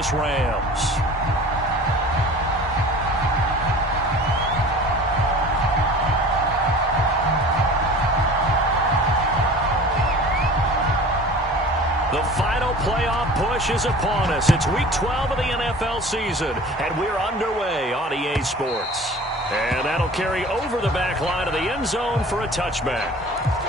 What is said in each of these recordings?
Angeles Rams. The final playoff push is upon us. It's Week 12 of the NFL season, and we're underway on EA Sports. And that'll carry over the back line of the end zone for a touchback.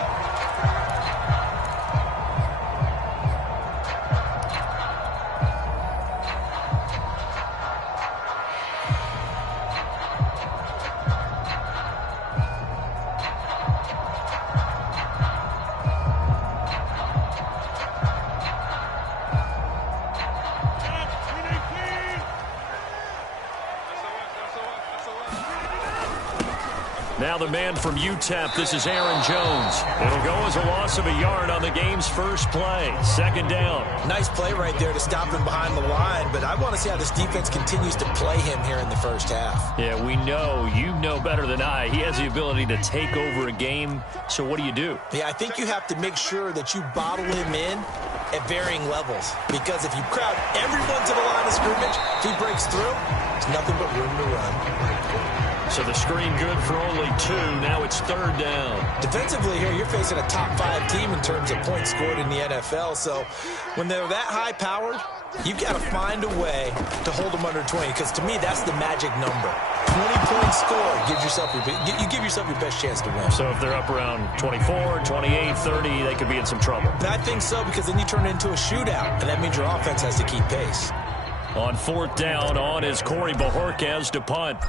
Now the man from UTEP, this is Aaron Jones. It'll go as a loss of a yard on the game's first play. Second down. Nice play right there to stop him behind the line, but I want to see how this defense continues to play him here in the first half. Yeah, we know. You know better than I. He has the ability to take over a game, so what do? Yeah, I think you have to make sure that you bottle him in at varying levels, because if you crowd everyone to the line of scrimmage, if he breaks through, there's nothing but room to run. So the screen good for only 2. Now it's third down. Defensively here, you're facing a top 5 team in terms of points scored in the NFL. So when they're that high-powered, you've got to find a way to hold them under 20, because to me, that's the magic number. 20 points scored, you give yourself your best chance to win. So if they're up around 24, 28, 30, they could be in some trouble. I think so, because then you turn it into a shootout, and that means your offense has to keep pace. On fourth down, on is Corey Bojorquez to punt.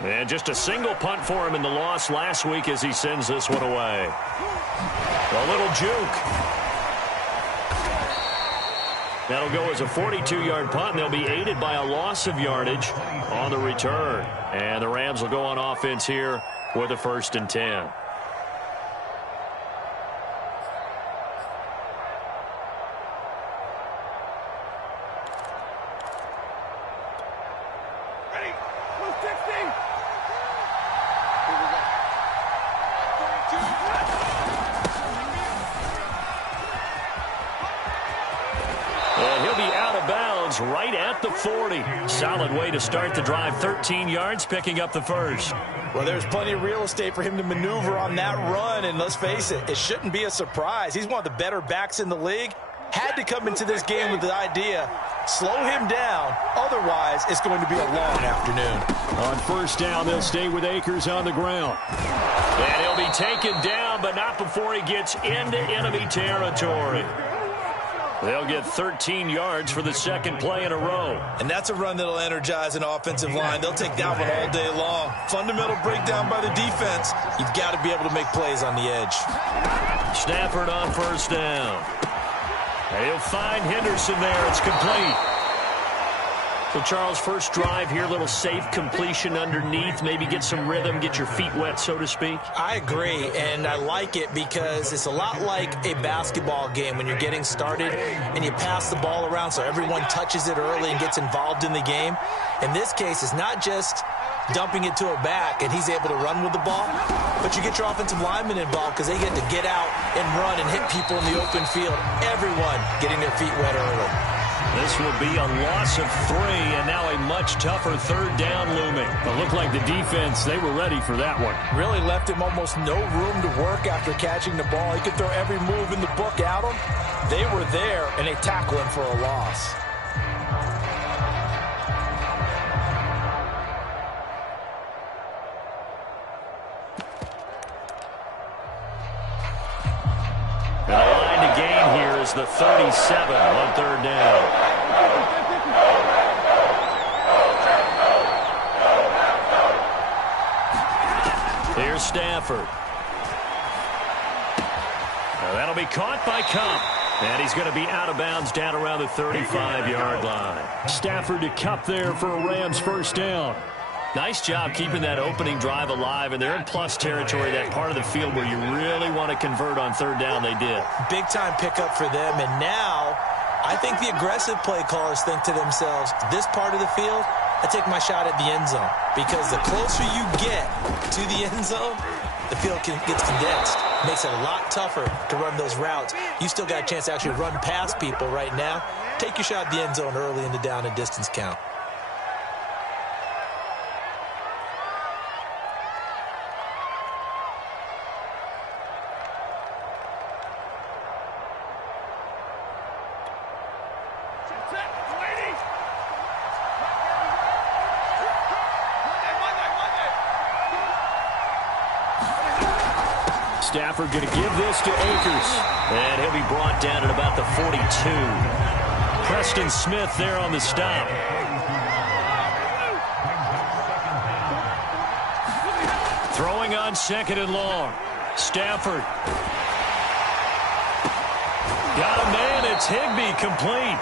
And just a single punt for him in the loss last week as he sends this one away. A little juke. That'll go as a 42-yard punt, and they'll be aided by a loss of yardage on the return. And the Rams will go on offense here with a 1st and 10. Right at the 40. Solid way to start the drive. 13 yards, picking up the first. Well, there's plenty of real estate for him to maneuver on that run, and let's face it, it shouldn't be a surprise. He's one of the better backs in the league. Had to come into this game with the idea, slow him down, otherwise it's going to be a long afternoon. On first down, they'll stay with Akers on the ground. And he'll be taken down, but not before he gets into enemy territory. They'll get 13 yards for the second play in a row. And that's a run that'll energize an offensive line. They'll take that one all day long. Fundamental breakdown by the defense. You've got to be able to make plays on the edge. Stafford on first down. And he'll find Henderson there. It's complete. So, Charles, first drive here, little safe completion underneath. Maybe get some rhythm, get your feet wet, so to speak. I agree, and I like it because it's a lot like a basketball game when you're getting started and you pass the ball around so everyone touches it early and gets involved in the game. In this case, it's not just dumping it to a back and he's able to run with the ball, but you get your offensive linemen involved because they get to get out and run and hit people in the open field. Everyone getting their feet wet early. This will be a loss of 3, and now a much tougher third down looming. It looked like the defense, they were ready for that one. Really left him almost no room to work after catching the ball. He could throw every move in the book at him. They were there, and they tackle him for a loss. And the line to gain here is the 37 on third down. Here's Stafford. Now that'll be caught by Kupp. And he's going to be out of bounds down around the 35-yard line. Stafford to Kupp there for a Rams first down. Nice job keeping that opening drive alive, and they're in plus territory, that part of the field where you really want to convert on third down. They did. Big-time pickup for them, and now I think the aggressive play callers think to themselves, this part of the field, I take my shot at the end zone, because the closer you get to the end zone, the field gets condensed. Makes it a lot tougher to run those routes. You still got a chance to actually run past people right now. Take your shot at the end zone early in the down and distance count. Stafford going to give this to Akers. And he'll be brought down at about the 42. Preston Smith there on the stop. Throwing on 2nd and long. Stafford. Got a man. It's Higbee complete.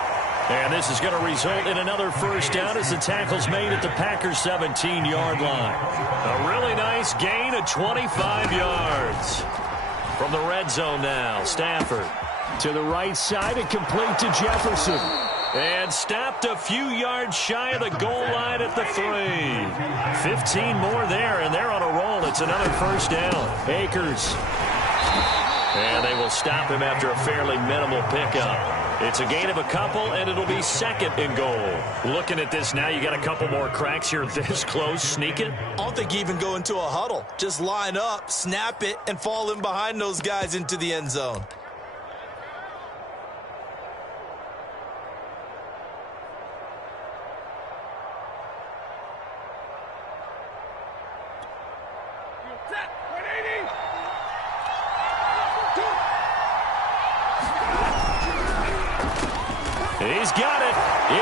And this is going to result in another first down as the tackle's made at the Packers' 17-yard line. A really nice gain of 25 yards. From the red zone now, Stafford. To the right side and complete to Jefferson. And stopped a few yards shy of the goal line at the 3. 15 more there, and they're on a roll. It's another first down. Akers. And they will stop him after a fairly minimal pickup. It's a gain of a couple, and it'll be 2nd and goal. Looking at this now, you got a couple more cracks here this close. Sneak it. I don't think you even go into a huddle. Just line up, snap it, and fall in behind those guys into the end zone. He's got it.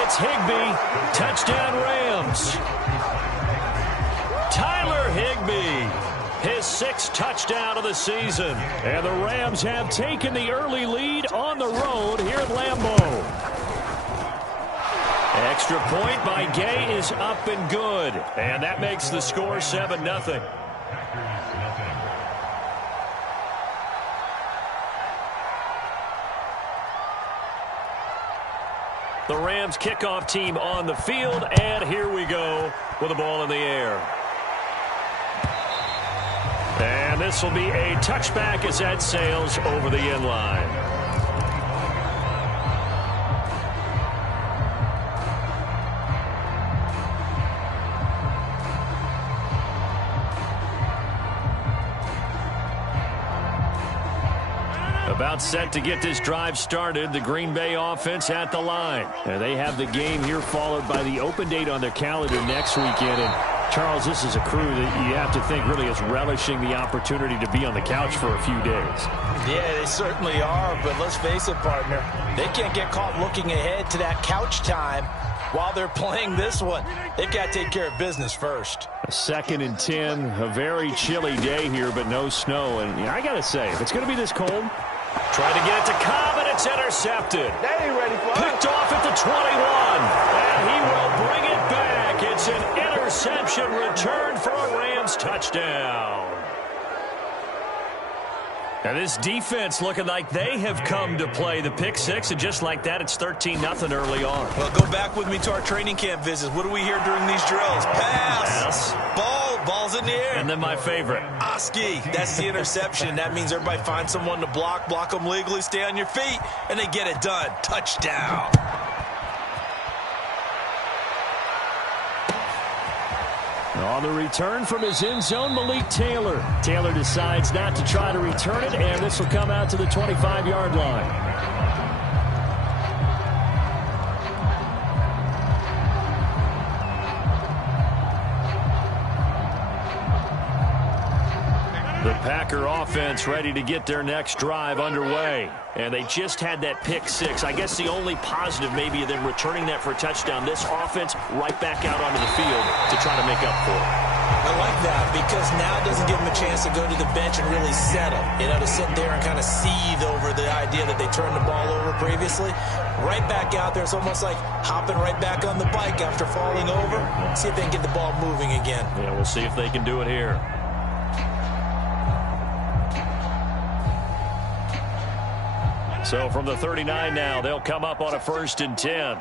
It's Higbee. Touchdown Rams. Tyler Higbee. His 6th touchdown of the season. And the Rams have taken the early lead on the road here at Lambeau. Extra point by Gay is up and good. And that makes the score 7-0. The Rams kickoff team on the field, and here we go with the ball in the air. And this will be a touchback as that sails over the end line. About set to get this drive started. The Green Bay offense at the line. And they have the game here followed by the open date on their calendar next weekend. And Charles, this is a crew that you have to think really is relishing the opportunity to be on the couch for a few days. Yeah, they certainly are. But let's face it, partner. They can't get caught looking ahead to that couch time while they're playing this one. They've got to take care of business first. A 2nd and 10. A very chilly day here, but no snow. And I got to say, if it's going to be this cold, trying to get it to Cobb, and it's intercepted. They ain't ready for it. Picked off at the 21. And he will bring it back. It's an interception return for a Rams touchdown. And this defense looking like they have come to play. The pick 6, and just like that, it's 13-0 early on. Well, go back with me to our training camp visits. What do we hear during these drills? Pass. Ball. Ball's in the air. And then my favorite. Oski. That's the interception. That means everybody finds someone to block them legally, stay on your feet, and they get it done. Touchdown. On the return from his end zone, Malik Taylor. Taylor decides not to try to return it, and this will come out to the 25-yard line. The Packer offense ready to get their next drive underway. And they just had that pick 6. I guess the only positive maybe of them returning that for a touchdown. This offense right back out onto the field to try to make up for it. I like that because now it doesn't give them a chance to go to the bench and really settle. You know, to sit there and kind of seethe over the idea that they turned the ball over previously. Right back out there. It's almost like hopping right back on the bike after falling over. See if they can get the ball moving again. Yeah, we'll see if they can do it here. So from the 39 now, they'll come up on a 1st and 10.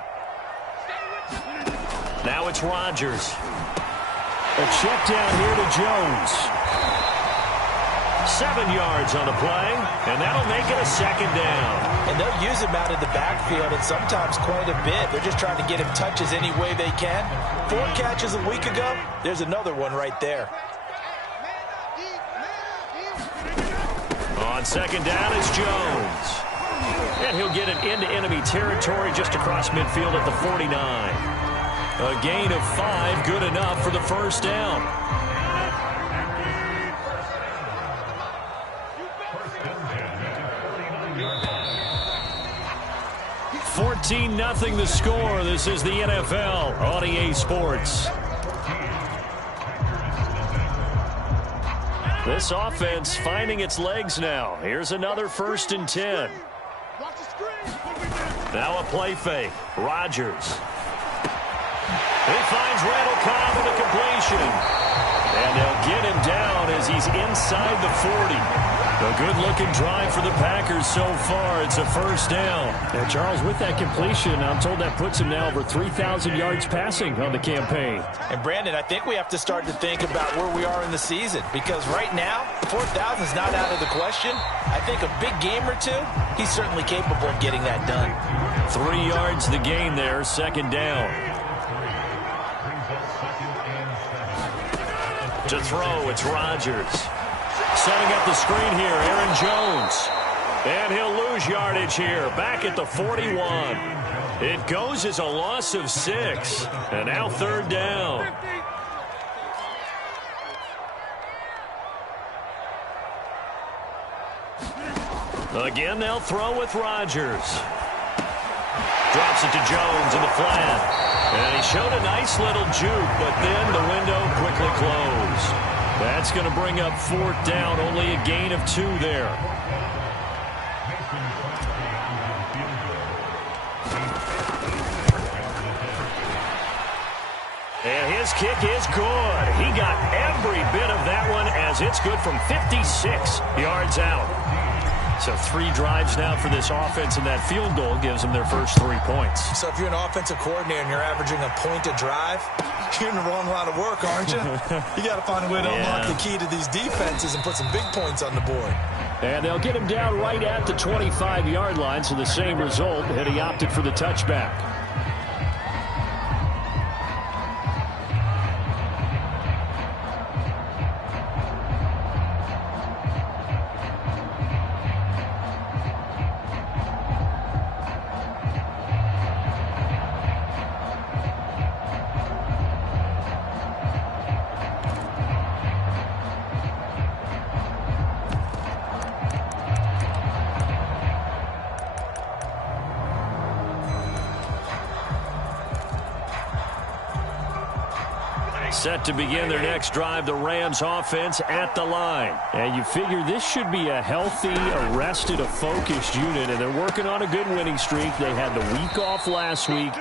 Now it's Rodgers. A check down here to Jones. 7 yards on the play, and that'll make it a second down. And they'll use him out in the backfield, and sometimes quite a bit. They're just trying to get him touches any way they can. 4 catches a week ago. There's another one right there. On second down, it's Jones. And he'll get it into enemy territory just across midfield at the 49. A gain of 5, good enough for the first down. 14-0 the score. This is the NFL on EA Sports. This offense finding its legs now. Here's another 1st and 10. Now a play fake. Rodgers. He finds Randall Cobb with a completion. And they'll get him down as he's inside the 40. A good-looking drive for the Packers so far. It's a first down. And Charles, with that completion, I'm told that puts him now over 3,000 yards passing on the campaign. And, Brandon, I think we have to start to think about where we are in the season, because right now, 4,000 is not out of the question. I think a big game or two, he's certainly capable of getting that done. 3 yards the gain there, second down. To throw, it's Rodgers. Setting up the screen here, Aaron Jones. And he'll lose yardage here, back at the 41. It goes as a loss of 6. And now third down. Again, they'll throw with Rodgers. Drops it to Jones in the flat. And he showed a nice little juke, but then the window quickly closed. That's going to bring up 4th down, only a gain of 2 there. And his kick is good. He got every bit of that one as it's good from 56 yards out. So 3 drives now for this offense, and that field goal gives them their first 3 points. So if you're an offensive coordinator and you're averaging a point a drive, you're in the wrong line of work, aren't you? You got to find a way to unlock the key to these defenses and put some big points on the board. And they'll get him down right at the 25-yard line, so the same result, and he opted for the touchback. Set to begin their next drive, the Rams offense at the line. And you figure this should be a healthy, arrested, a focused unit, and they're working on a good winning streak. They had the week off last week.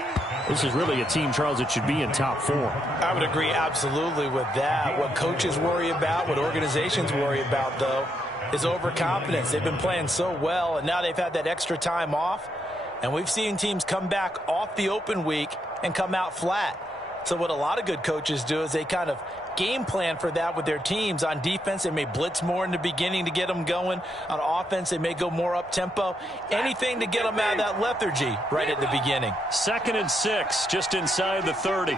This is really a team, Charles, that should be in top 4. I would agree absolutely with that. What coaches worry about, what organizations worry about, though, is overconfidence. They've been playing so well, and now they've had that extra time off. And we've seen teams come back off the open week and come out flat. So what a lot of good coaches do is they kind of game plan for that with their teams. On defense, they may blitz more in the beginning to get them going. On offense, they may go more up-tempo. Anything to get them out of that lethargy right at the beginning. 2nd and 6, just inside the 30.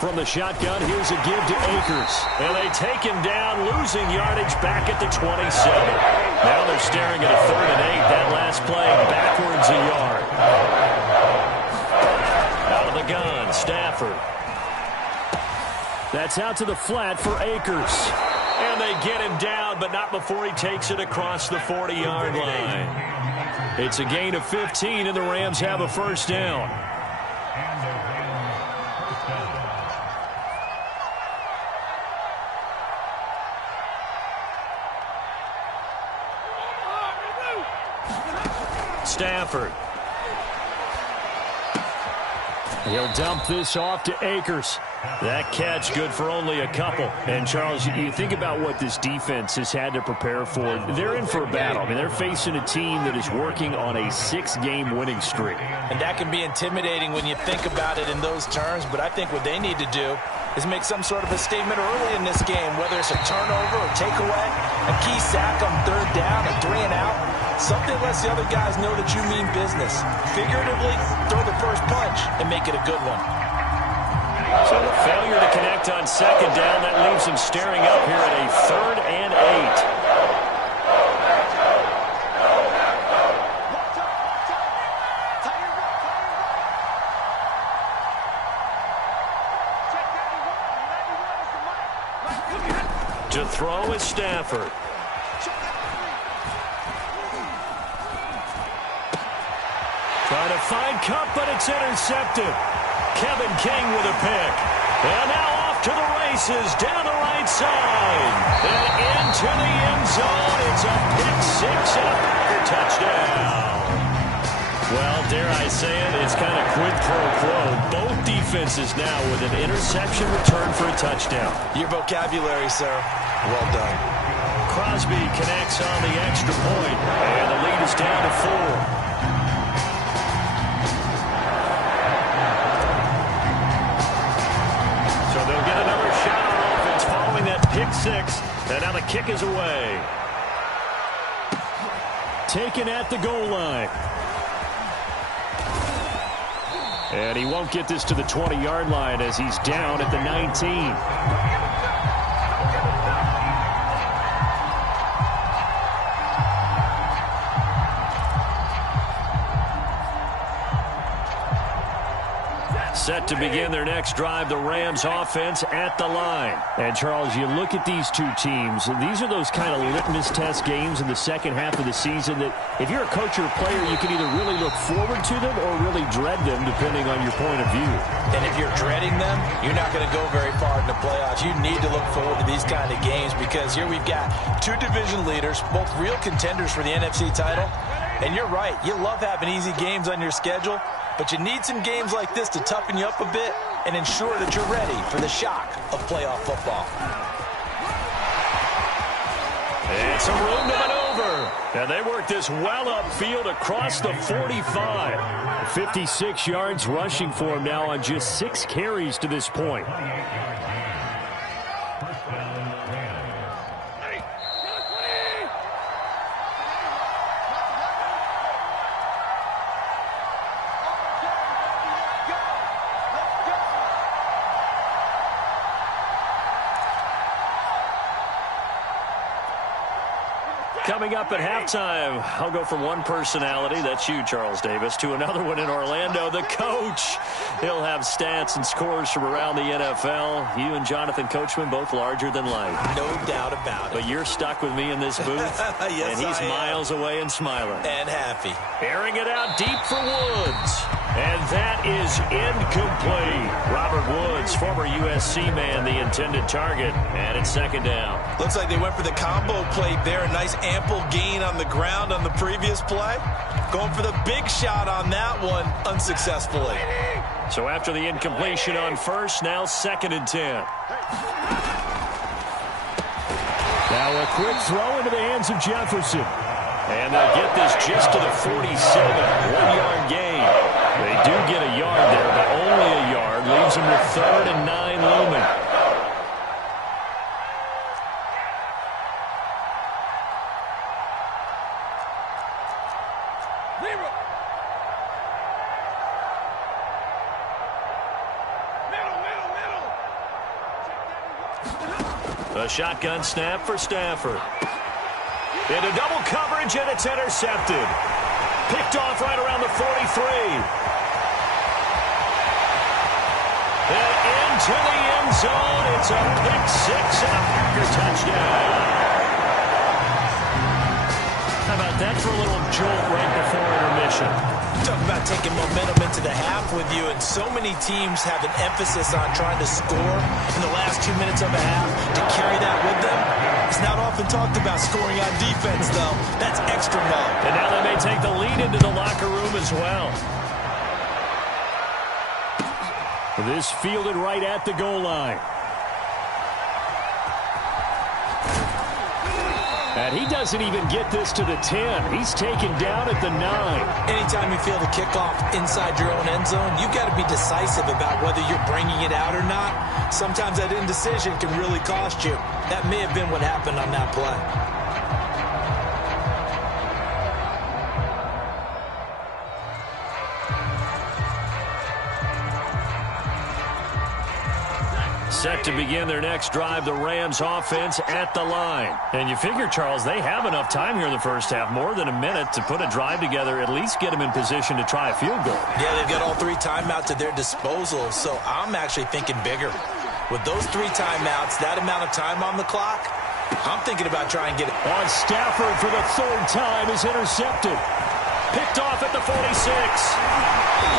From the shotgun, here's a give to Akers. And they take him down, losing yardage back at the 27. Now they're staring at a 3rd and 8. That last play backwards a yard. Out of the gun, Stafford. That's out to the flat for Akers. And they get him down, but not before he takes it across the 40-yard line. It's a gain of 15, and the Rams have a first down. Stafford. He'll dump this off to Akers. That catch good for only a couple. And, Charles, you think about what this defense has had to prepare for. They're in for a battle. I mean, they're facing a team that is working on a 6-game winning streak. And that can be intimidating when you think about it in those terms, but I think what they need to do is make some sort of a statement early in this game, whether it's a turnover or takeaway, a key sack on 3rd down, a 3-and-out. Something lets the other guys know that you mean business. Figuratively, throw the first punch and make it a good one. So the failure to connect on 2nd down, that leaves him staring up here at a 3rd and 8. To throw is Stafford. Trying to find Cup, but it's intercepted. Kevin King with a pick. And now off to the races, down the right side. And into the end zone. It's a pick 6 and a Packer touchdown. Well, dare I say it, it's kind of quid pro quo. Both defenses now with an interception return for a touchdown. Your vocabulary, sir. Well done. Crosby connects on the extra point, and the lead is down to 4. So they'll get another shot on offense following that pick 6, and now the kick is away. Taken at the goal line. And he won't get this to the 20-yard line as he's down at the 19. Set to begin their next drive, the Rams offense at the line. And, Charles, you look at these two teams, these are those kind of litmus test games in the second half of the season that if you're a coach or a player, you can either really look forward to them or really dread them, depending on your point of view. And if you're dreading them, you're not going to go very far in the playoffs. You need to look forward to these kind of games because here we've got two division leaders, both real contenders for the NFC title. And you're right, you love having easy games on your schedule, but you need some games like this to toughen you up a bit and ensure that you're ready for the shock of playoff football. And some room to maneuver. And they work this well upfield across the 45. 56 yards rushing for him now on just 6 carries to this point. Coming up at halftime, I'll go from one personality, that's you, Charles Davis, to another one in Orlando, the coach. He'll have stats and scores from around the NFL. You and Jonathan Coachman, both larger than life. No doubt about it. But you're stuck with me in this booth, yes, and he's miles away and smiling. And happy. Airing it out deep for Woods. And that is incomplete. Robert Woods, former USC man, the intended target. And it's 2nd down. Looks like they went for the combo play there. A nice ample gain on the ground on the previous play. Going for the big shot on that one unsuccessfully. So after the incompletion on first, now 2nd and 10. Now a quick throw into the hands of Jefferson. And they'll get this just to the 47. 1-yard gain. They do get a yard there, but only a yard. Leaves them with 3rd and 9 looming. A shotgun snap for Stafford. Into double coverage, and it's intercepted. Picked off right around the 43. And into the end zone. It's a pick 6 and a Packer touchdown. How about that for a little jolt right before intermission? Talk about taking momentum into the half with you, and so many teams have an emphasis on trying to score in the last 2 minutes of a half to carry that with them. It's not often talked about scoring on defense, though. That's extra mode. And now they may take the lead into the locker room as well. This fielded right at the goal line. And he doesn't even get this to the 10. He's taken down at the 9. Anytime you feel the kickoff inside your own end zone, you've got to be decisive about whether you're bringing it out or not. Sometimes that indecision can really cost you. That may have been what happened on that play. Set to begin their next drive, the Rams offense at the line. And you figure, Charles, they have enough time here in the first half, more than a minute, to put a drive together, at least get them in position to try a field goal. Yeah, they've got all 3 timeouts at their disposal, so I'm actually thinking bigger. With those 3 timeouts, that amount of time on the clock, I'm thinking about trying to get it. On Stafford for the 3rd time is intercepted. Picked off at the 46.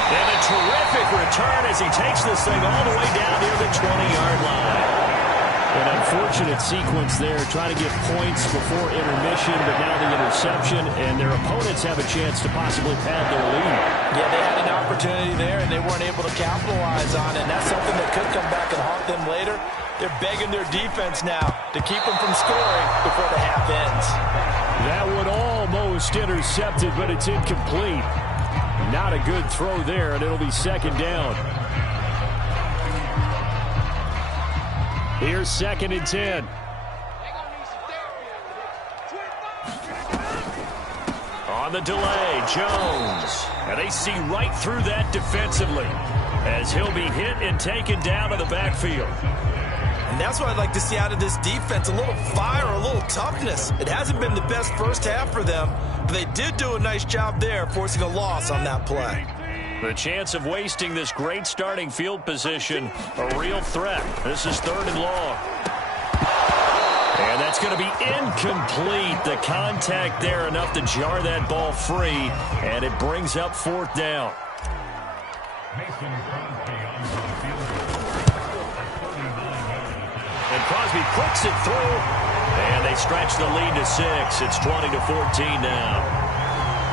And a terrific return as he takes this thing all the way down near the 20-yard line. An unfortunate sequence there, trying to get points before intermission, but now the interception, and their opponents have a chance to possibly pad their lead. Yeah, they had an opportunity there, and they weren't able to capitalize on it, and that's something that could come back and haunt them later. They're begging their defense now to keep them from scoring before the half ends. That one almost intercepted, but it's incomplete. Not a good throw there, and it'll be 2nd down. Here's 2nd and 10. On the delay, Jones. And they see right through that defensively as he'll be hit and taken down to the backfield. And that's what I'd like to see out of this defense, a little fire, a little toughness. It hasn't been the best first half for them, but they did do a nice job there, forcing a loss on that play. The chance of wasting this great starting field position, a real threat. This is 3rd and long. And that's going to be incomplete. The contact there enough to jar that ball free, and it brings up 4th down. And Crosby puts it through, and they stretch the lead to 6. It's 20-14 now.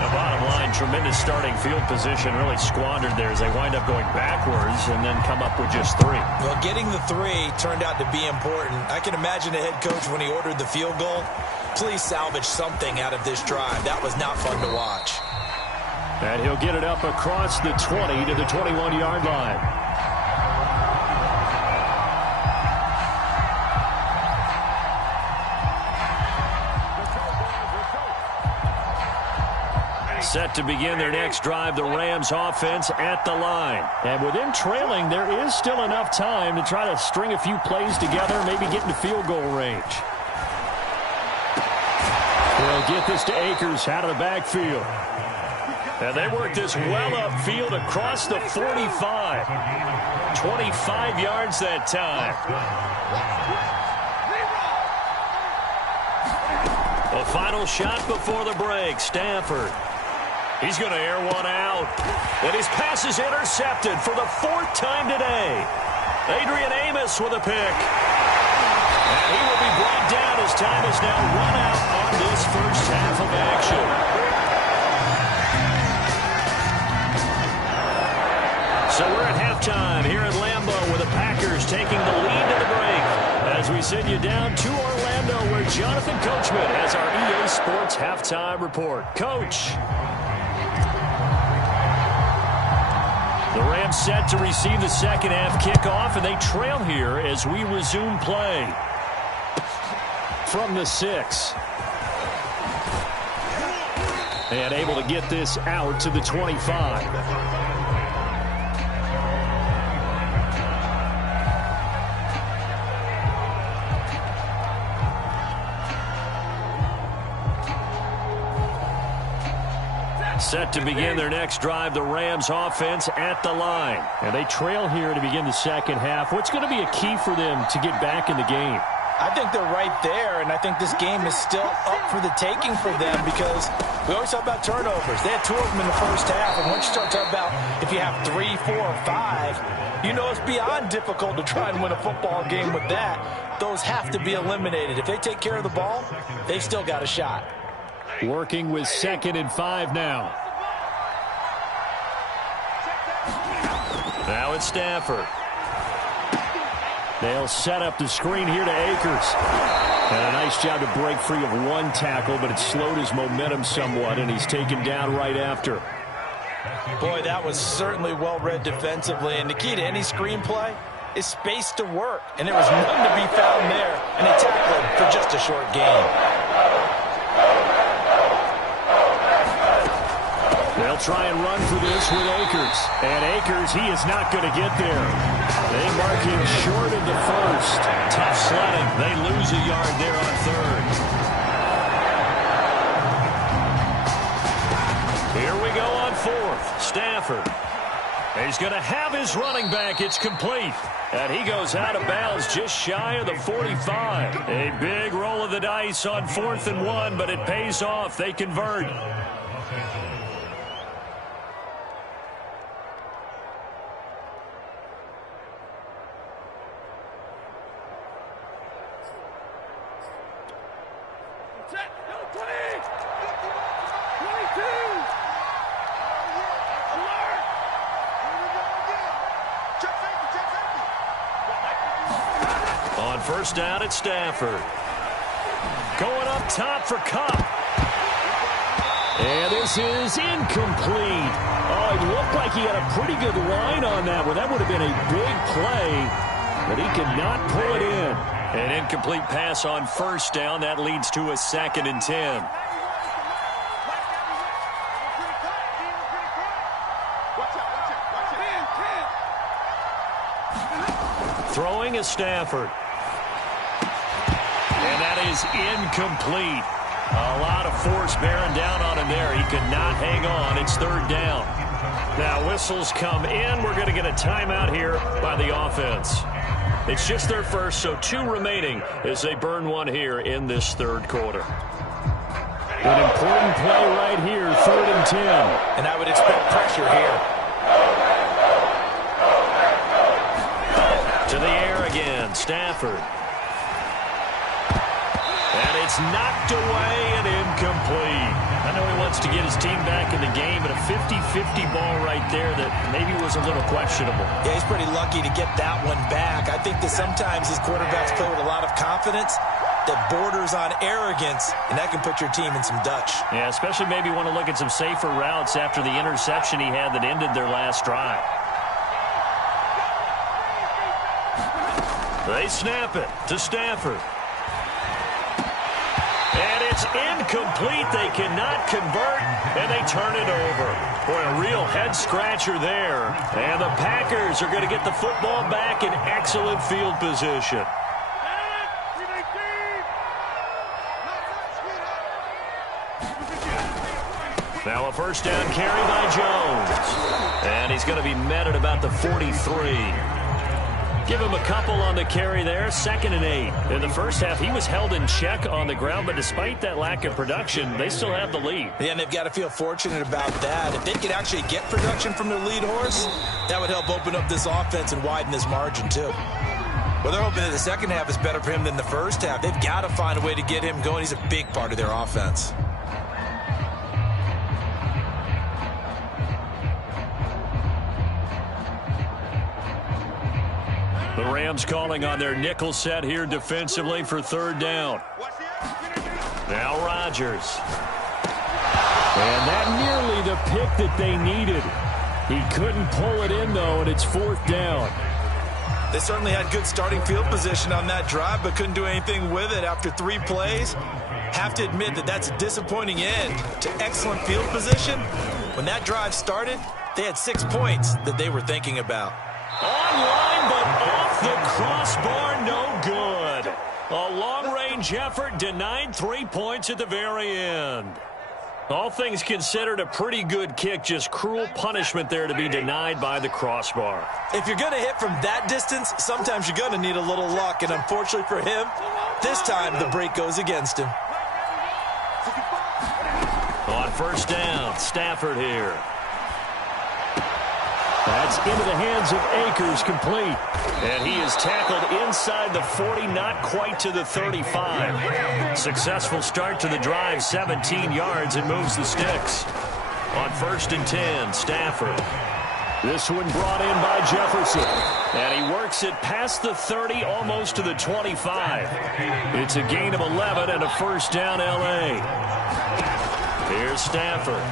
The bottom line, tremendous starting field position, really squandered there as they wind up going backwards and then come up with just 3. Well, getting the 3 turned out to be important. I can imagine the head coach when he ordered the field goal. Please salvage something out of this drive. That was not fun to watch. And he'll get it up across the 20 to the 21-yard line. Set to begin their next drive, the Rams offense at the line. And with them trailing, there is still enough time to try to string a few plays together, maybe get into field goal range. They'll get this to Akers out of the backfield. And they work this well upfield across the 45. 25 yards that time. The final shot before the break, Stafford. He's going to air one out. And his pass is intercepted for the 4th time today. Adrian Amos with a pick. And he will be brought down as time is now run out on this first half of action. So we're at halftime here at Lambeau with the Packers taking the lead to the break. As we send you down to Orlando where Jonathan Coachman has our EA Sports halftime report. Coach. The Rams set to receive the 2nd half kickoff, and they trail here as we resume play. From the 6. And able to get this out to the 25. Set to begin their next drive, the Rams offense at the line. And they trail here to begin the 2nd half. What's going to be a key for them to get back in the game? I think they're right there, and I think this game is still up for the taking for them because we always talk about turnovers. They had 2 of them in the first half, and once you start talking about if you have 3, 4, or 5, you know it's beyond difficult to try and win a football game with that. Those have to be eliminated. If they take care of the ball, they've still got a shot. Working with 2nd and 5 now. Now it's Stafford. They'll set up the screen here to Akers. And a nice job to break free of one tackle, but it slowed his momentum somewhat, and he's taken down right after. Boy, that was certainly well-read defensively, and the key to any screenplay is space to work, and there was none to be found there, and they tackled for just a short gain. They'll try and run for this with Akers. And Akers, he is not going to get there. They mark him short of the first. Tough sledding. They lose a yard there on third. Here we go on fourth. Stafford. He's going to have his running back. It's complete. And he goes out of bounds just shy of the 45. A big roll of the dice on 4th and 1, but it pays off. They convert. On first down at Stafford. Going up top for Cup. And this is incomplete. Oh, it looked like he had a pretty good line on that one. That would have been a big play, but he could not pull it in. An incomplete pass on first down. That leads to a 2nd and 10. Throwing is Stafford. And that is incomplete. A lot of force bearing down on him there. He could not hang on. It's 3rd down. Now whistles come in. We're going to get a timeout here by the offense. It's just their first, so 2 remaining as they burn one here in this 3rd quarter. An important play right here, 3rd and 10. And I would expect pressure here. To the air again, Stafford. And it's knocked away and incomplete. I know he wants to get his team back in the game, but a 50-50 ball right there that maybe was a little questionable. Yeah, he's pretty lucky to get that one back. I think that sometimes these quarterbacks play with a lot of confidence that borders on arrogance, and that can put your team in some Dutch. Yeah, especially maybe want to look at some safer routes after the interception he had that ended their last drive. They snap it to Stafford. And it's incomplete. They cannot convert, and they turn it over. Boy, a real head-scratcher there. And the Packers are going to get the football back in excellent field position. Now a first down carry by Jones. And he's going to be met at about the 43. Give him a couple on the carry there, 2nd and 8. In the first half, he was held in check on the ground, but despite that lack of production, they still have the lead. Yeah, and they've got to feel fortunate about that. If they could actually get production from their lead horse, that would help open up this offense and widen this margin, too. Well, they're hoping that the second half is better for him than the first half. They've got to find a way to get him going. He's a big part of their offense. The Rams calling on their nickel set here defensively for 3rd down. Now Rodgers. And that nearly the pick that they needed. He couldn't pull it in, though, and it's 4th down. They certainly had good starting field position on that drive, but couldn't do anything with it after 3 plays. Have to admit that that's a disappointing end to excellent field position. When that drive started, they had 6 points that they were thinking about. Online, but off the crossbar, no good. A long-range effort denied 3 points at the very end. All things considered, a pretty good kick, just cruel punishment there to be denied by the crossbar. If you're going to hit from that distance, sometimes you're going to need a little luck, and unfortunately for him, this time the break goes against him. On first down, Stafford here. That's into the hands of Akers, complete. And he is tackled inside the 40, not quite to the 35. Successful start to the drive, 17 yards, and moves the sticks. On 1st and 10, Stafford. This one brought in by Jefferson. And he works it past the 30, almost to the 25. It's a gain of 11 and a first down, L.A. Here's Stafford.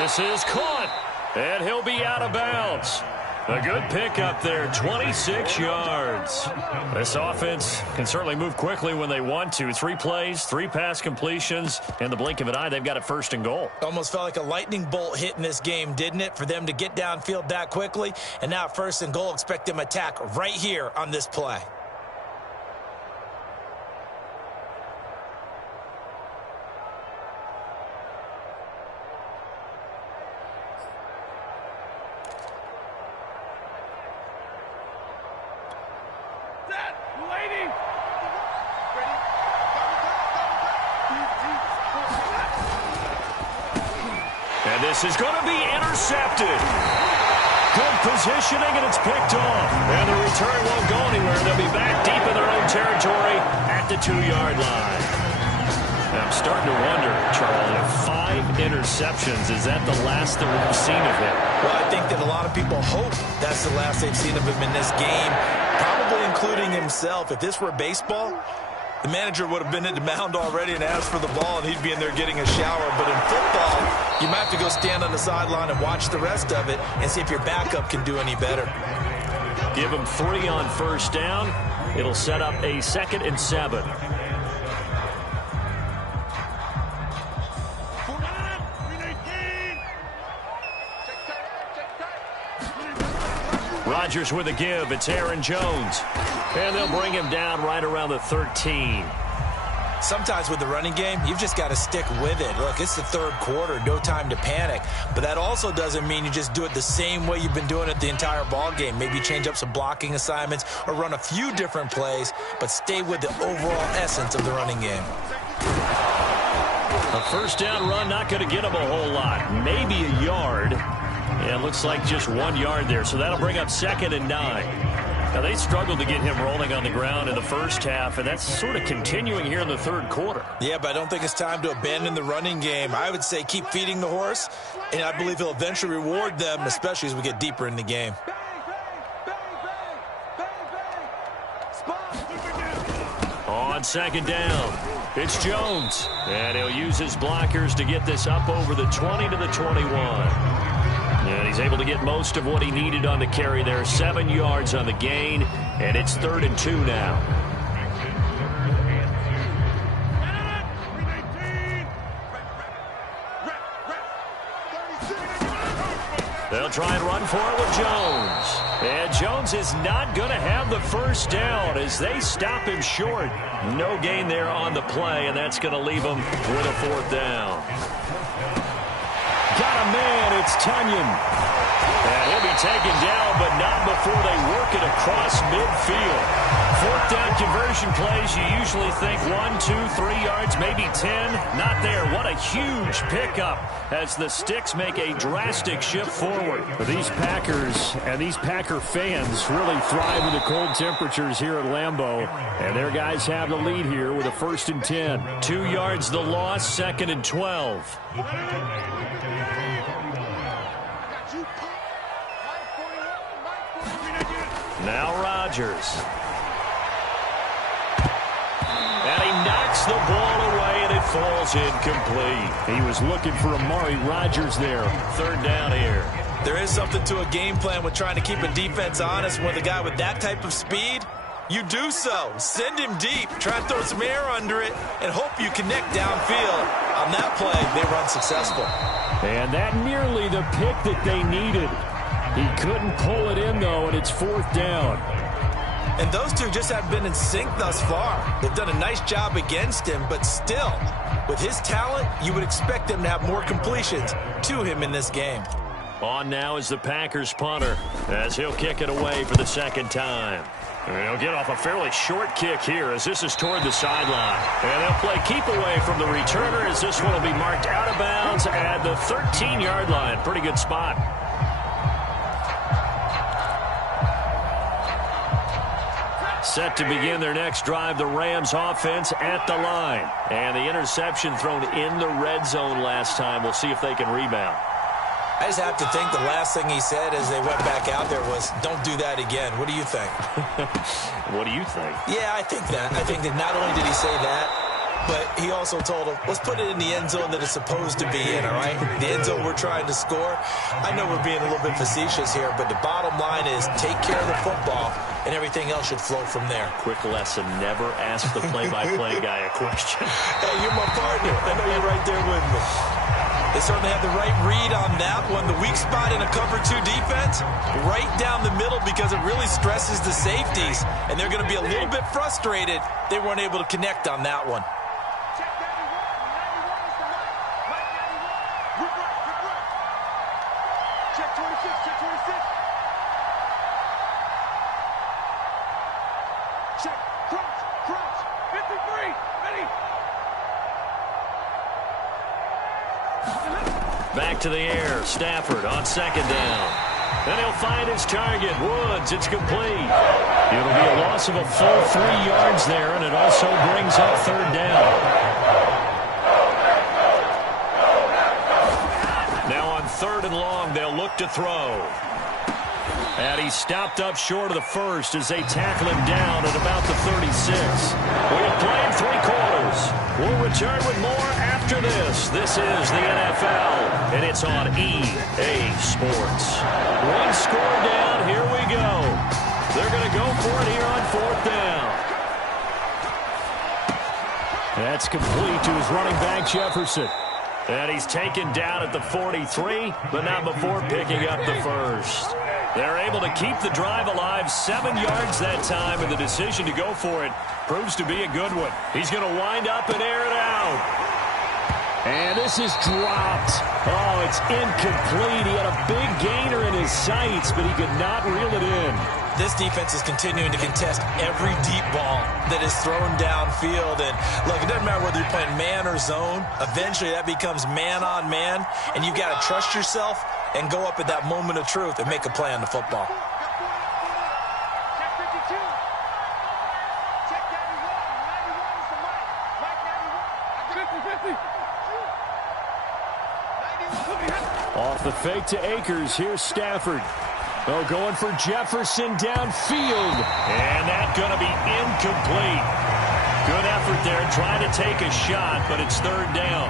This is caught. And he'll be out of bounds. A good pickup there, 26 yards. This offense can certainly move quickly when they want to. 3 plays, 3 pass completions. In the blink of an eye, they've got it first and goal. Almost felt like a lightning bolt hit in this game, didn't it? For them to get downfield that quickly. And now first and goal, expect them to attack right here on this play. This is going to be intercepted. Good positioning, and it's picked off. And the return won't go anywhere. They'll be back deep in their own territory at the 2-yard line. Now, I'm starting to wonder, Charles, if 5 interceptions, is that the last that we've seen of him? Well, I think that a lot of people hope that's the last they've seen of him in this game, probably including himself. If this were baseball, the manager would have been at the mound already and asked for the ball, and he'd be in there getting a shower. But in football, you might have to go stand on the sideline and watch the rest of it and see if your backup can do any better. Give him 3 on first down. It'll set up a 2nd and 7. Rodgers with a give. It's Aaron Jones. And they'll bring him down right around the 13. Sometimes with the running game, you've just got to stick with it. Look, it's the 3rd quarter, no time to panic. But that also doesn't mean you just do it the same way you've been doing it the entire ball game. Maybe change up some blocking assignments or run a few different plays, but stay with the overall essence of the running game. A first down run, not going to get him a whole lot. Maybe a yard. Yeah, it looks like just 1 yard there, so that'll bring up 2nd and 9. Now, they struggled to get him rolling on the ground in the first half, and that's sort of continuing here in the 3rd quarter. Yeah, but I don't think it's time to abandon the running game. I would say keep feeding the horse, and I believe he'll eventually reward them, especially as we get deeper in the game. On 2nd down, it's Jones, and he'll use his blockers to get this up over the 20 to the 21. And he's able to get most of what he needed on the carry there. 7 yards on the gain, and it's 3rd and 2 now. They'll try and run for it with Jones. And Jones is not going to have the first down as they stop him short. No gain there on the play, and that's going to leave him with a 4th down. Got a man, it's Tunyon. And he'll be taken down, but not before they work it across midfield. 4th down conversion plays, you usually think 1, 2, 3 yards, maybe 10. Not there. What a huge pickup as the Sticks make a drastic shift forward. These Packers and these Packer fans really thrive in the cold temperatures here at Lambeau. And their guys have the lead here with a 1st and 10. 2 yards the loss, 2nd and 12. Now Rodgers. And he knocks the ball away, and it falls incomplete. He was looking for Amari Rodgers there. 3rd down here. There is something to a game plan with trying to keep a defense honest. With a guy with that type of speed, you do so. Send him deep. Try and throw some air under it and hope you connect downfield. On that play, they run successful. And that nearly the pick that they needed. He couldn't pull it in, though, and it's 4th down. And those two just haven't been in sync thus far. They've done a nice job against him, but still, with his talent, you would expect them to have more completions to him in this game. On now is the Packers punter as he'll kick it away for the 2nd time. And he'll get off a fairly short kick here as this is toward the sideline. And they'll play keep away from the returner as this one will be marked out of bounds at the 13-yard line. Pretty good spot. Set to begin their next drive, the Rams offense at the line. And the interception thrown in the red zone last time. We'll see if they can rebound. I just have to think the last thing he said as they went back out there was, don't do that again. What do you think? What do you think? Yeah, I think that. I think that not only did he say that, but he also told him, let's put it in the end zone that it's supposed to be in, all right? The end zone we're trying to score. I know we're being a little bit facetious here, but the bottom line is take care of the football, and everything else should flow from there. Quick lesson, never ask the play-by-play guy a question. Hey, you're my partner. I know you're right there with me. They certainly have the right read on that one. The weak spot in a cover 2 defense, right down the middle because it really stresses the safeties, and they're going to be a little bit frustrated they weren't able to connect on that one. Check 26, check 26. Check, crouch, 53, ready. Back to the air. Stafford on second down. And he'll find his target. Woods, it's complete. It'll be a loss of a full 3 yards there, and it also brings up third down. Now on 3rd and long, they'll look to throw. And he's stopped up short of the first as they tackle him down at about the 36. We've played 3 quarters. We'll return with more after this. This is the NFL, and it's on EA Sports. 1 score down. Here we go. They're going to go for it here on 4th down. That's complete to his running back, Jefferson. And he's taken down at the 43, but not before picking up the first. They're able to keep the drive alive, 7 yards that time, and the decision to go for it proves to be a good one. He's going to wind up and air it out. And this is dropped. Oh, it's incomplete. He had a big gainer in his sights, but he could not reel it in. This defense is continuing to contest every deep ball that is thrown downfield. And, look, it doesn't matter whether you're playing man or zone. Eventually, that becomes man-on-man, and you've got to trust yourself and go up at that moment of truth and make a play on the football. Check 52. Check 91. 91 is the mic. Mic 91. 50. 91. Off the fake to Akers. Here's Stafford. Oh, going for Jefferson downfield. And that's going to be incomplete. Good effort there trying to take a shot, but it's 3rd down.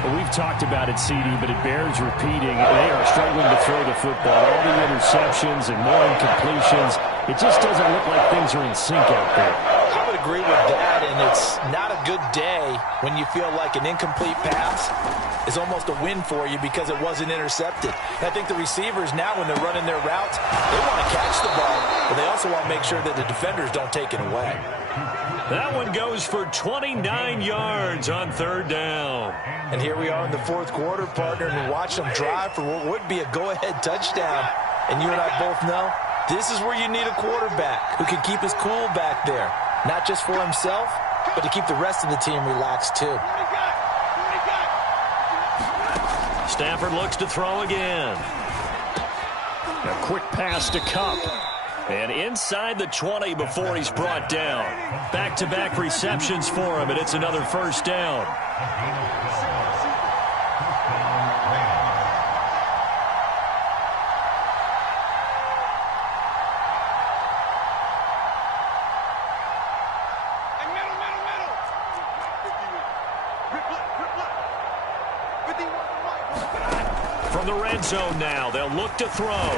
Well, we've talked about it, CD, but it bears repeating. They are struggling to throw the football. All the interceptions and more incompletions. It just doesn't look like things are in sync out there. I would agree with that, and it's not a good day when you feel like an incomplete pass is almost a win for you because it wasn't intercepted. And I think the receivers now, when they're running their routes, they want to catch the ball, but they also want to make sure that the defenders don't take it away. That one goes for 29 yards on 3rd down. And here we are in the 4th quarter, partner, and watch them drive for what would be a go-ahead touchdown. And you and I both know this is where you need a quarterback who can keep his cool back there, not just for himself, but to keep the rest of the team relaxed too. Stafford looks to throw again. A quick pass to Cup. And inside the 20 before he's brought down. Back-to-back receptions for him, and it's another 1st down. From the red zone now, they'll look to throw.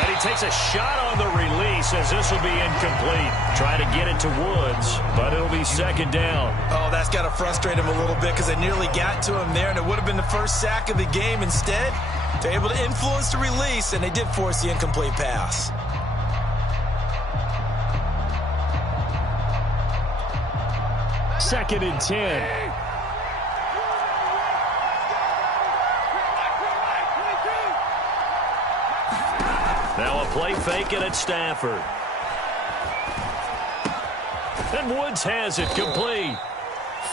And he takes a shot on the release as this will be incomplete. Try to get it to Woods, but it'll be 2nd down. Oh, that's got to frustrate him a little bit because they nearly got to him there, and it would have been the first sack of the game. Instead, they're able to influence the release, and they did force the incomplete pass. Second and 10. Now a play fake it at Stafford. And Woods has it complete.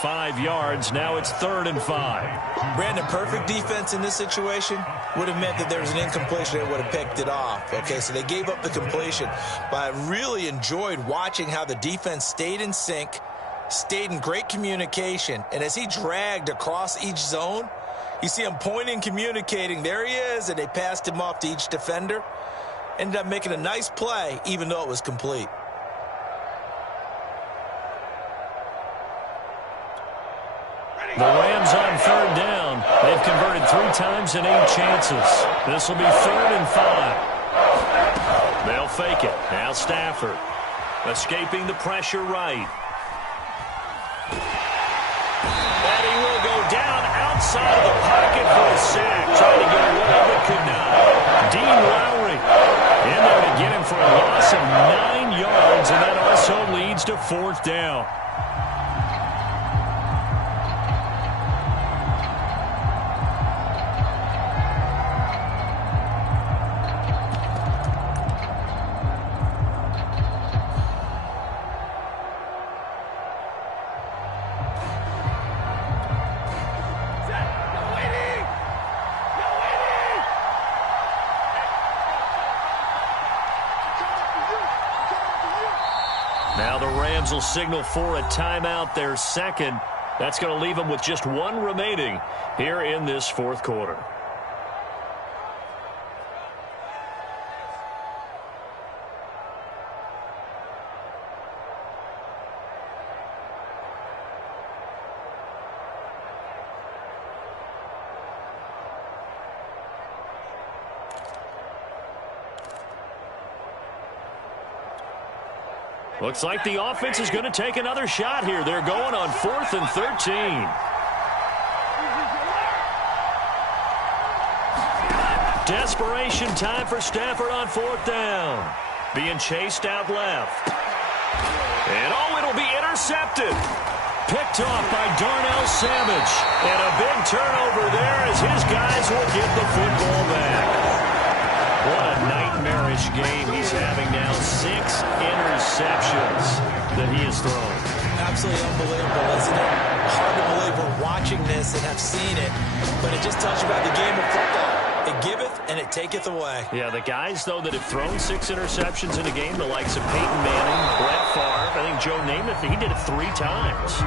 5 yards. Now it's 3rd and 5. Brandon, perfect defense in this situation would have meant that there was an incompletion. They would have picked it off. Okay, so they gave up the completion. But I really enjoyed watching how the defense stayed in sync, stayed in great communication. And as he dragged across each zone, You see him pointing, communicating. There he is, and they passed him off to each defender. Ended up making a nice play, even though it was complete. The Rams on 3rd down. They've converted 3 times in 8 chances. This will be 3rd and 5. They'll fake it. Now Stafford. Escaping the pressure right. And he will go down outside of the pocket for a sack. Trying to get away, but could not. Dean Lowry in there to get him for a loss of 9 yards, and that also leads to 4th down. Now the Rams will signal for a timeout, their second. That's going to leave them with just 1 remaining here in this 4th quarter. Looks like the offense is going to take another shot here. They're going on 4th and 13. Desperation time for Stafford on 4th down. Being chased out left. And it'll be intercepted. Picked off by Darnell Savage. And a big turnover there as his guys will get the football back. What a nightmarish game he's having now. 6 interceptions that he has thrown. Absolutely unbelievable, isn't it? Hard to believe we're watching this and have seen it, but it just tells you about the game of football. It giveth and it taketh away. Yeah, the guys, though, that have thrown 6 interceptions in a game, the likes of Peyton Manning, Brett Favre, I think Joe Namath, he did it 3 times.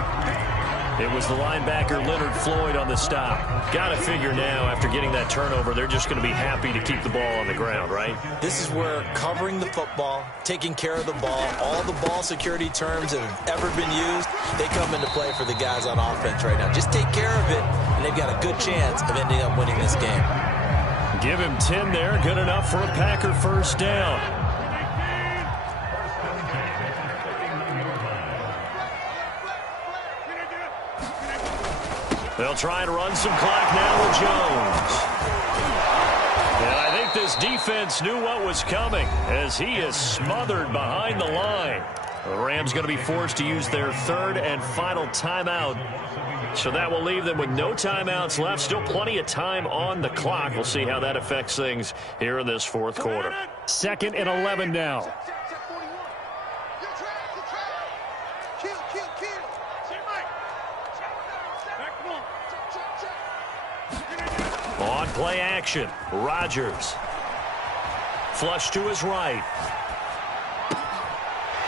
It was the linebacker Leonard Floyd on the stop. Got to figure now, after getting that turnover, they're just going to be happy to keep the ball on the ground, right? This is where covering the football, taking care of the ball, all the ball security terms that have ever been used, they come into play for the guys on offense right now. Just take care of it, and they've got a good chance of ending up winning this game. Give him 10 there. Good enough for a Packer first down. They'll try and run some clock now with Jones. And I think this defense knew what was coming as he is smothered behind the line. The Rams going to be forced to use their 3rd and final timeout. So that will leave them with no timeouts left. Still plenty of time on the clock. We'll see how that affects things here in this 4th quarter. 2nd and 11 now. On play action, Rodgers. Flush to his right.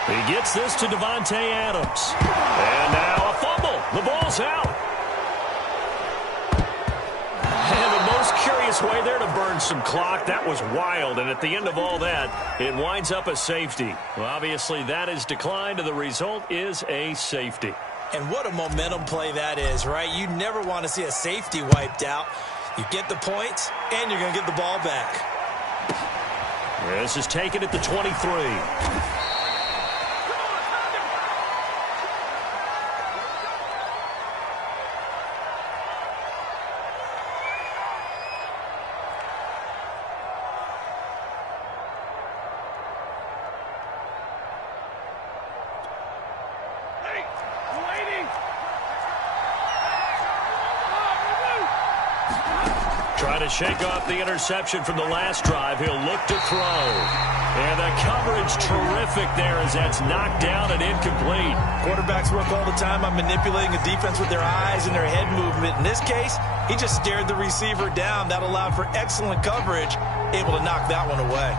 He gets this to Devontae Adams. And now a fumble. The ball's out. And the most curious way there to burn some clock. That was wild. And at the end of all that, it winds up a safety. Well, obviously, that is declined, and the result is a safety. And what a momentum play that is, right? You never want to see a safety wiped out. You get the points, and you're going to get the ball back. This is taken at the 23. Trying to shake off the interception from the last drive. He'll look to throw. And the coverage terrific there as that's knocked down and incomplete. Quarterbacks work all the time on manipulating the defense with their eyes and their head movement. In this case, he just stared the receiver down. That allowed for excellent coverage, able to knock that one away.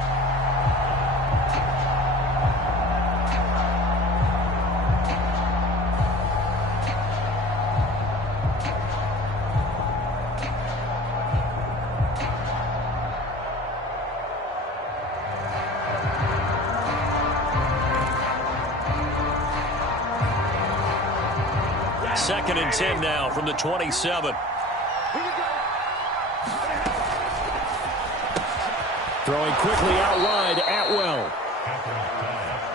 2nd and 10 now from the 27. Throwing quickly out wide, Atwell.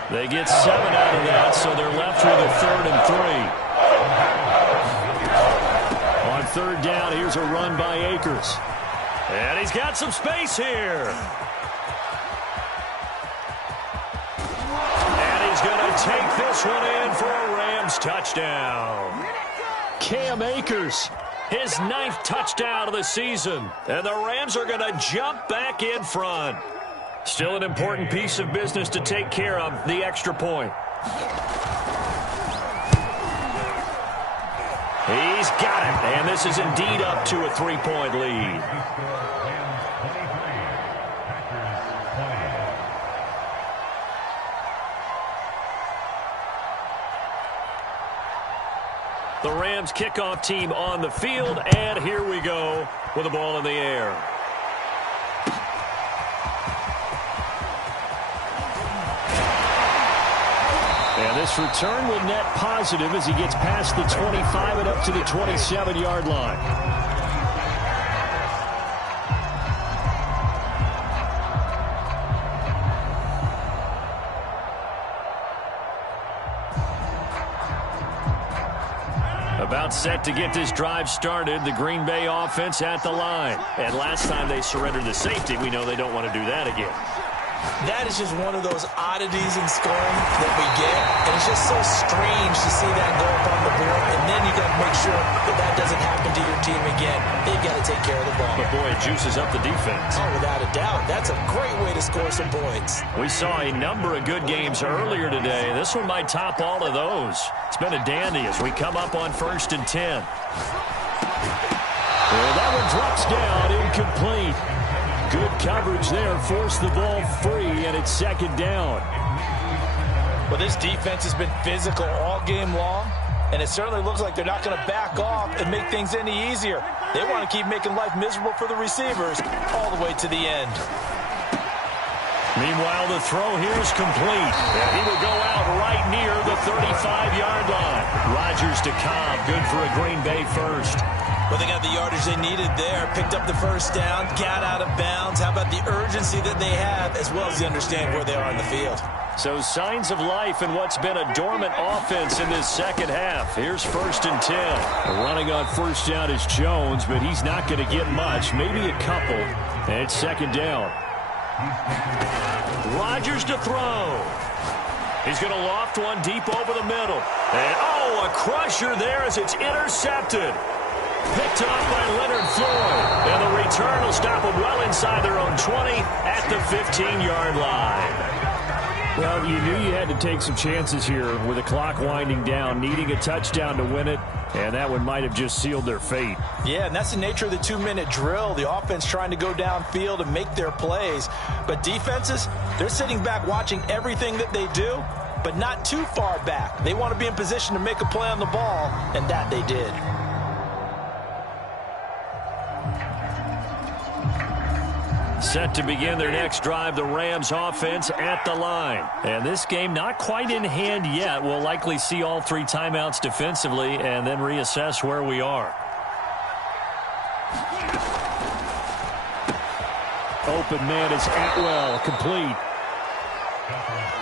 They get 7 out of that, so they're left with a 3rd and 3. On 3rd down, here's a run by Akers. And he's got some space here. And he's going to take this one in for a Rams touchdown. Cam Akers, his 9th touchdown of the season. And the Rams are going to jump back in front. Still an important piece of business to take care of, the extra point. He's got it, and this is indeed up to a 3-point lead. The Rams kickoff team on the field, and here we go with the ball in the air. And this return will net positive as he gets past the 25 and up to the 27-yard line. About set to get this drive started, the Green Bay offense at the line. And last time they surrendered the safety, we know they don't want to do that again. That is just one of those oddities in scoring that we get, and it's just so strange to see that go up on the board, and then you got to make sure that that doesn't happen to your team again. They've got to take care of the ball. But boy, it juices up the defense. Oh, without a doubt. That's a great way to score some points. We saw a number of good games earlier today. This one might top all of those. It's been a dandy as we come up on 1st and 10. Well, that one drops down, incomplete. Good coverage there, forced the ball free, and it's 2nd down. Well, this defense has been physical all game long, and it certainly looks like they're not going to back off and make things any easier. They want to keep making life miserable for the receivers all the way to the end. Meanwhile, the throw here is complete. And he will go out right near the 35-yard line. Rodgers to Cobb, good for a Green Bay first. Well, they got the yardage they needed there, picked up the 1st down, got out of bounds. How about the urgency that they have, as well as they understand where they are on the field? So signs of life in what's been a dormant offense in this 2nd half. Here's 1st and 10. Running on 1st down is Jones, but he's not going to get much, maybe a couple. And it's 2nd down. Rodgers to throw. He's going to loft one deep over the middle. And, oh, a crusher there as it's intercepted. Picked off by Leonard Floyd. And the return will stop them well inside their own 20 at the 15-yard line. Well, you knew you had to take some chances here with the clock winding down, needing a touchdown to win it, and that one might have just sealed their fate. Yeah, and that's the nature of the 2-minute drill. The offense trying to go downfield and make their plays. But defenses, they're sitting back watching everything that they do, but not too far back. They want to be in position to make a play on the ball, and that they did. Set to begin their next drive, the Rams offense at the line. And this game not quite in hand yet. We'll likely see all 3 timeouts defensively and then reassess where we are. Open man is Atwell, complete.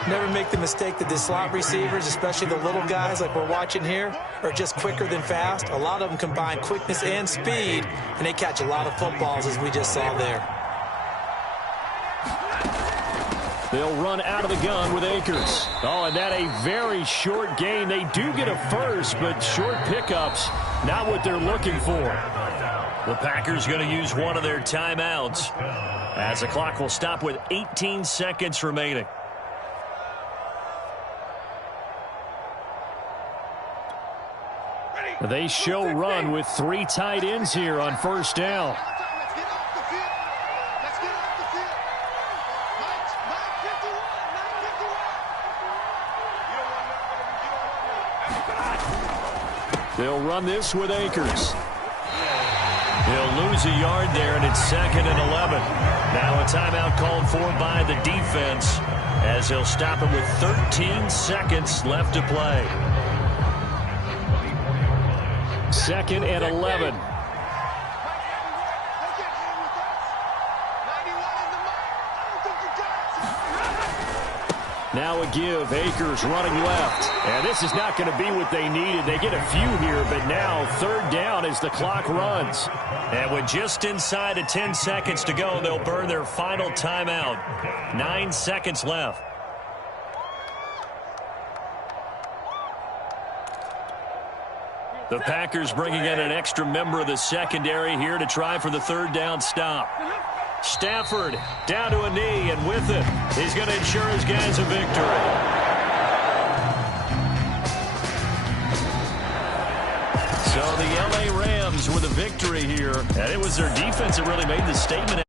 Never make the mistake that the slot receivers, especially the little guys like we're watching here, are just quicker than fast. A lot of them combine quickness and speed, and they catch a lot of footballs as we just saw there. They'll run out of the gun with Akers. Oh, and that a very short gain. They do get a first, but short pickups, not what they're looking for. The Packers going to use one of their timeouts as the clock will stop with 18 seconds remaining. They show run with 3 tight ends here on 1st down. They'll run this with Akers. He'll lose a yard there, and it's 2nd and 11. Now a timeout called for by the defense as he'll stop it with 13 seconds left to play. 2nd and 11. Now a give. Akers running left. And this is not going to be what they needed. They get a few here, but now 3rd down as the clock runs. And with just inside of 10 seconds to go, they'll burn their final timeout. 9 seconds left. The Packers bringing in an extra member of the secondary here to try for the 3rd down stop. Stafford down to a knee, and with it, he's going to ensure his guys a victory. So the L.A. Rams with a victory here, and it was their defense that really made the statement.